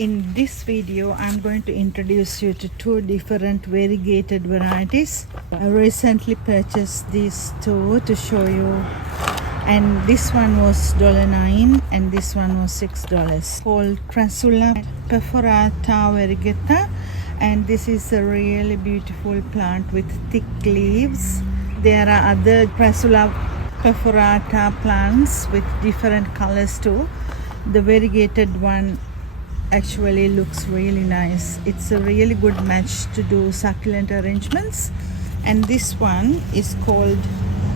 In this video, I'm going to introduce you to two different variegated varieties. I recently purchased these two to show you, and this one was $9 and this one was $6. Called Crassula Perforata Variegata, and this is a really beautiful plant with thick leaves. There are other Crassula Perforata plants with different colors too. The variegated one actually looks really nice. It's a really good match to do succulent arrangements. And this one is called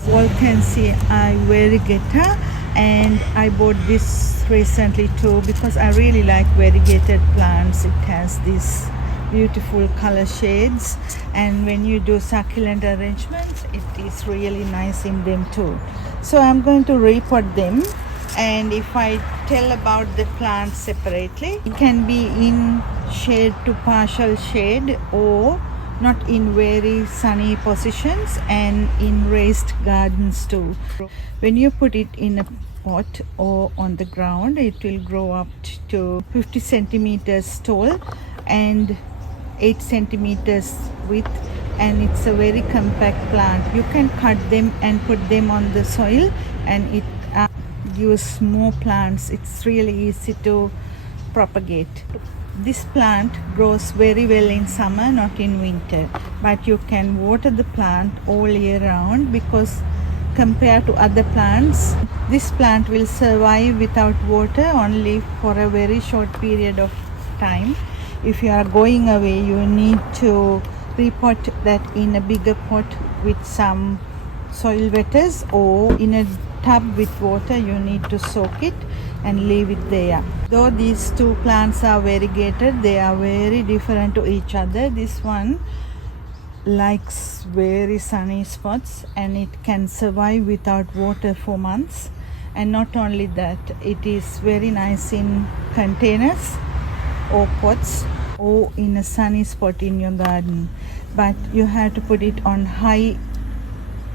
Volkensii F Variegata, and I bought this recently too because I really like variegated plants. It has these beautiful color shades, and when you do succulent arrangements, it is really nice in them too. So I'm going to repot them. And if I tell about the plants separately, it can be in shade to partial shade or not in very sunny positions, and in raised gardens too. When you put it in a pot or on the ground, it will grow up to 50 centimeters tall and 8 centimeters width, and it's a very compact plant. You can cut them and put them on the soil, and it gives more plants. It's really easy to propagate. This plant grows very well in summer, not in winter, but you can water the plant all year round because compared to other plants, this plant will survive without water only for a very short period of time. If you are going away, you need to repot that in a bigger pot with some soil wetters, or in a tub with water. You need to soak it and leave it there. Though these two plants are variegated, they are very different to each other. This one likes very sunny spots and it can survive without water for months. And not only that, it is very nice in containers or pots or in a sunny spot in your garden, but you have to put it on high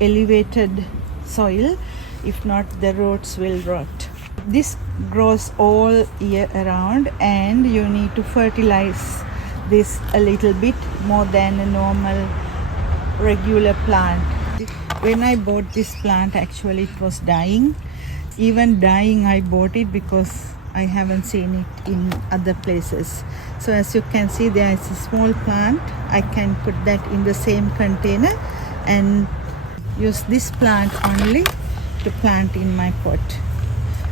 elevated soil, if not the roots will rot. This grows all year around, and you need to fertilize this a little bit more than a normal regular plant. When I bought this plant, actually it was dying. Even dying, I bought it because I haven't seen it in other places. So as you can see, there is a small plant. I can put that in the same container and use this plant only to plant in my pot.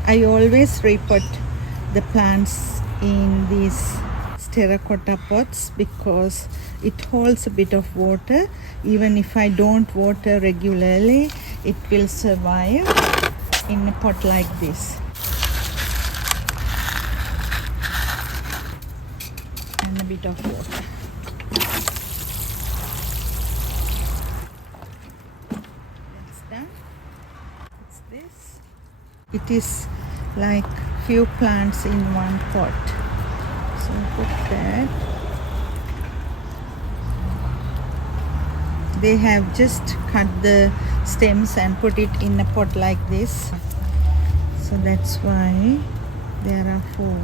I always repot the plants in these terracotta pots because it holds a bit of water. Even if I don't water regularly, it will survive in a pot like this. And a bit of water. This, it is like few plants in one pot, so put that. They have just cut the stems and put it in a pot like this, so that's why there are 4.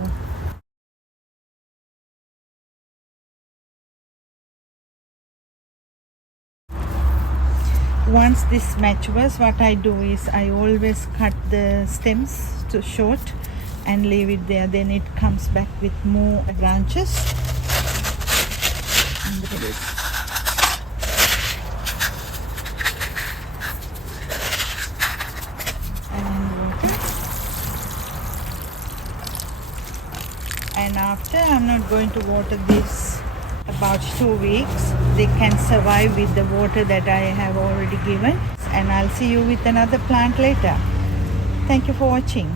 Once this matures, what I do is I always cut the stems to short and leave it there. Then it comes back with more branches. And look at this. And water. And after, I'm not going to water this about 2 weeks. They can survive with the water that I have already given, and I'll see you with another plant later. Thank you for watching.